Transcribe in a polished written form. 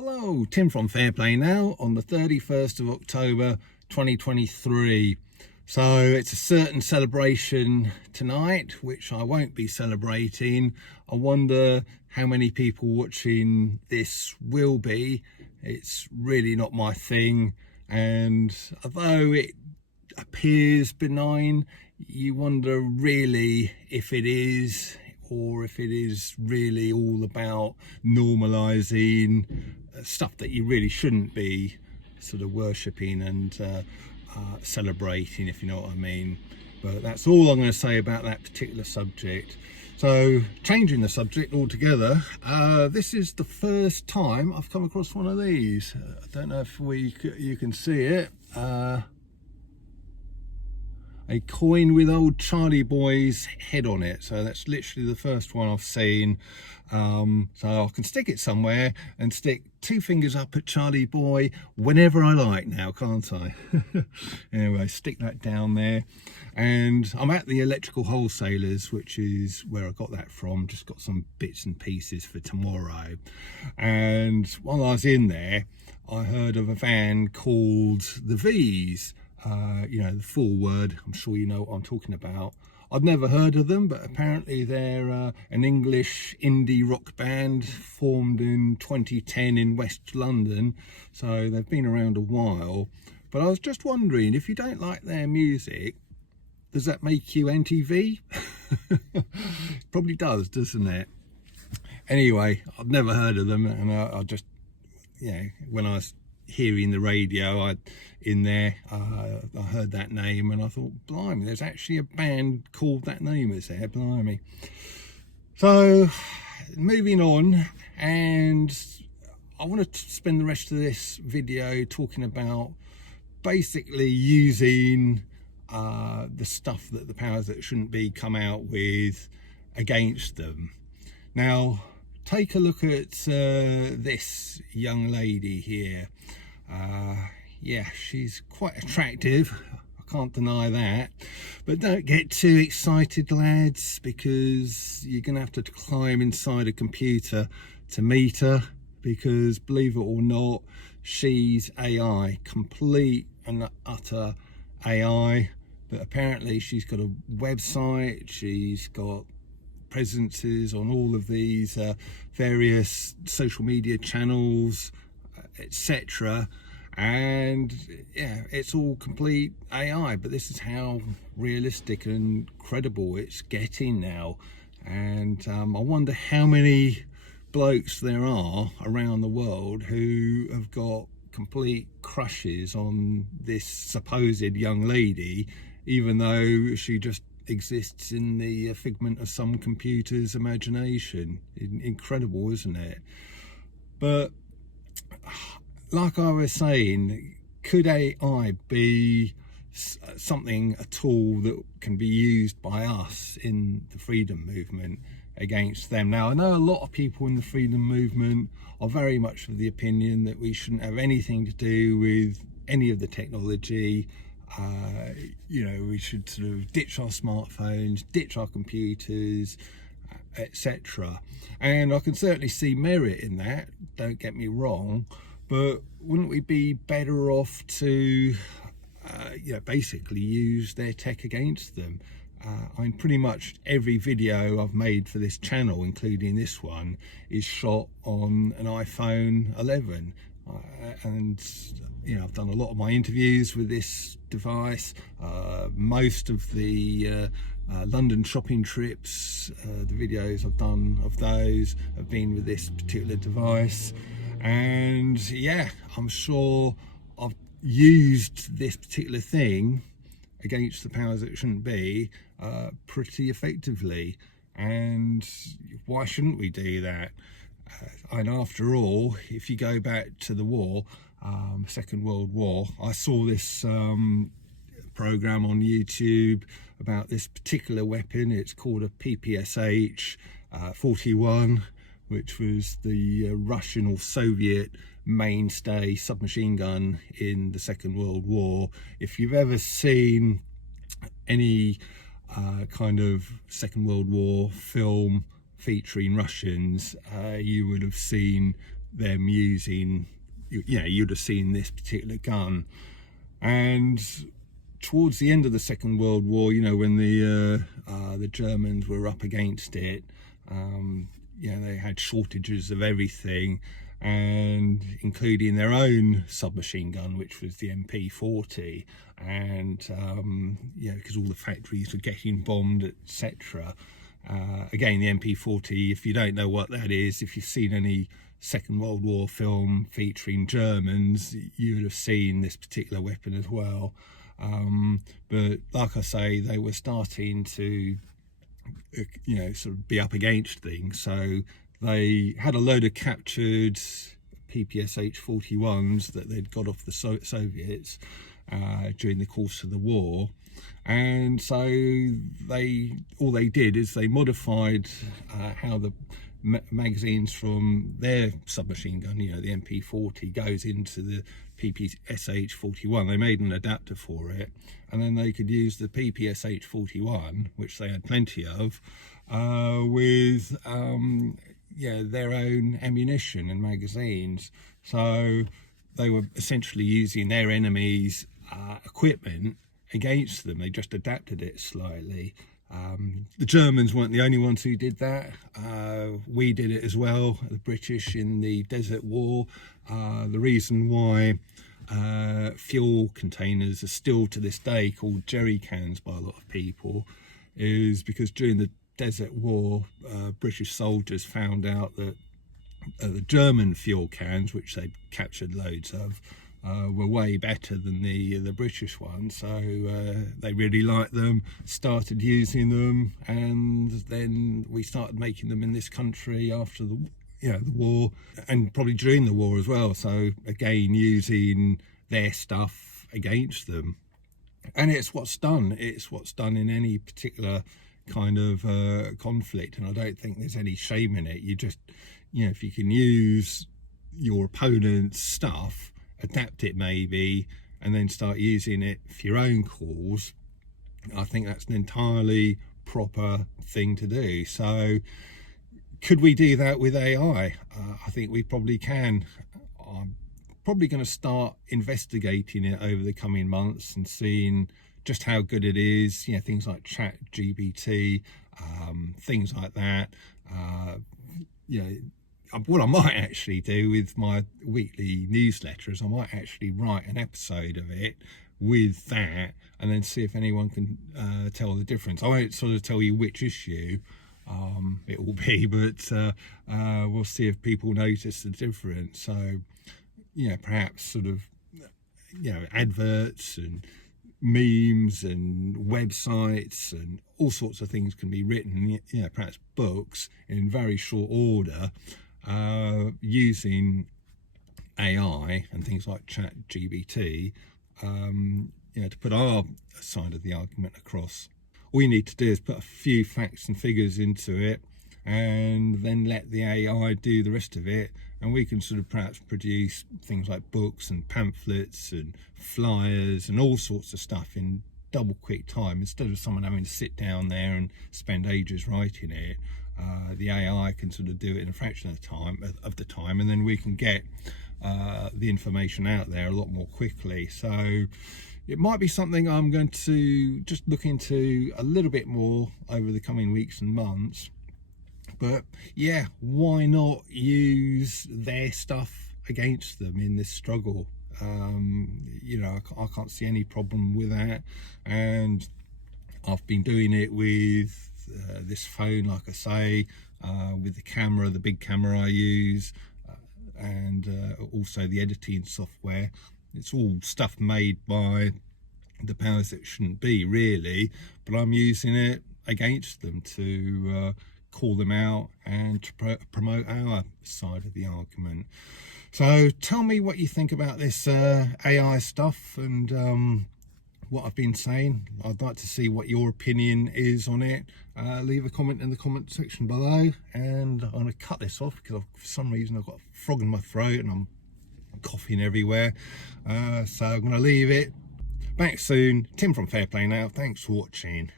Hello, Tim from Fairplay now on the 31st of October 2023. So it's a certain celebration tonight, which I won't be celebrating. I wonder how many people watching this will be. It's really not my thing. And although it appears benign, you wonder really if it is, or if it is really all about normalizing stuff that you really shouldn't be sort of worshipping and celebrating, if you know what I mean. But that's all I'm going to say about that particular subject. So changing the subject altogether, this is the first time I've come across one of these. I don't know if you can see it. A coin with old Charlie Boy's head on it. So that's literally the first one I've seen. So I can stick it somewhere and stick two fingers up at Charlie Boy whenever I like now, can't I? Anyway, stick that down there. And I'm at the Electrical Wholesalers, which is where I got that from. Just got some bits and pieces for tomorrow. And while I was in there, I heard of a van called the V's. You know, the full word, I'm sure you know what I'm talking about. I've never heard of them, but apparently they're an English indie rock band formed in 2010 in West London, so they've been around a while. But I was just wondering, if you don't like their music, does that make you anti-V? Probably does, doesn't it? Anyway, I've never heard of them, and I just, you know, when I was hearing the radio I heard that name and I thought, blimey, there's actually a band called that name, is there? Blimey. So moving on, and I want to spend the rest of this video talking about basically using the stuff that the powers that shouldn't be come out with against them. Now take a look at this young lady here. Yeah, she's quite attractive, I can't deny that, but don't get too excited, lads, because you're gonna have to climb inside a computer to meet her, because believe it or not, she's AI, complete and utter AI. But apparently she's got a website, she's got presences on all of these various social media channels, etc. And yeah, it's all complete AI, but this is how realistic and credible it's getting now. And I wonder how many blokes there are around the world who have got complete crushes on this supposed young lady, even though she just exists in the figment of some computer's imagination. Incredible, isn't it? But like I was saying, could AI be something, a tool that can be used by us in the freedom movement against them? Now, I know a lot of people in the freedom movement are very much of the opinion that we shouldn't have anything to do with any of the technology. You know, we should sort of ditch our smartphones, ditch our computers, etc. And I can certainly see merit in that, don't get me wrong, but wouldn't we be better off to you know, basically use their tech against them? I mean, pretty much every video I've made for this channel, including this one, is shot on an iPhone 11. And you know, I've done a lot of my interviews with this device. Most of the London shopping trips, the videos I've done of those have been with this particular device. And yeah, I'm sure I've used this particular thing against the powers that shouldn't be pretty effectively. And why shouldn't we do that? And after all, if you go back to the war, Second World War, I saw this program on YouTube about this particular weapon. It's called a PPSH 41, which was the Russian or Soviet mainstay submachine gun in the Second World War. If you've ever seen any kind of Second World War film featuring Russians, you would have seen them using, you'd have seen this particular gun. And towards the end of the Second World War, when the Germans were up against it, they had shortages of everything, and including their own submachine gun, which was the MP40, and because all the factories were getting bombed, etc. Again, the MP40, if you don't know what that is, if you've seen any Second World War film featuring Germans, you would have seen this particular weapon as well. But like I say, they were starting to sort of be up against things, so they had a load of captured PPSH-41s that they'd got off the Soviets during the course of the war. And so all they did is they modified how the magazines from their submachine gun, the MP40, goes into the PPSH-41. They made an adapter for it, and then they could use the PPSH-41, which they had plenty of, with their own ammunition and magazines. So they were essentially using their enemies' equipment against them. They just adapted it slightly. The Germans weren't the only ones who did that. We did it as well, the British, in the Desert War. The reason why fuel containers are still to this day called jerry cans by a lot of people is because during the Desert War, British soldiers found out that the German fuel cans, which they'd captured loads of, were way better than the British ones, so they really liked them, started using them, and then we started making them in this country after the war, and probably during the war as well. So again, using their stuff against them, and it's what's done in any particular kind of conflict, and I don't think there's any shame in it. You just, if you can use your opponent's stuff, adapt it maybe, and then start using it for your own cause, I think that's an entirely proper thing to do. So could we do that with AI? I think we probably can. I'm probably going to start investigating it over the coming months and seeing just how good it is, things like ChatGPT, things like that. What I might actually do with my weekly newsletter is I might actually write an episode of it with that, and then see if anyone can tell the difference. I won't sort of tell you which issue it will be, but we'll see if people notice the difference. So, perhaps sort of, adverts and memes and websites and all sorts of things can be written, perhaps books in very short order, using AI and things like ChatGPT, to put our side of the argument across. All you need to do is put a few facts and figures into it, and then let the AI do the rest of it, and we can sort of perhaps produce things like books and pamphlets and flyers and all sorts of stuff in double quick time, instead of someone having to sit down there and spend ages writing it. The AI can sort of do it in a fraction of the time, and then we can get the information out there a lot more quickly. So it might be something I'm going to just look into a little bit more over the coming weeks and months. But yeah, why not use their stuff against them in this struggle? I can't see any problem with that, and I've been doing it with this phone, like I say, with the camera, the big camera I use, and also the editing software. It's all stuff made by the powers that shouldn't be, really, but I'm using it against them to call them out and to promote our side of the argument. So tell me what you think about this AI stuff and what I've been saying. I'd like to see what your opinion is on it. Leave a comment in the comment section below, and I'm going to cut this off because for some reason I've got a frog in my throat and I'm coughing everywhere. So I'm going to leave it. Back soon. Tim from Fair Play Now. Thanks for watching.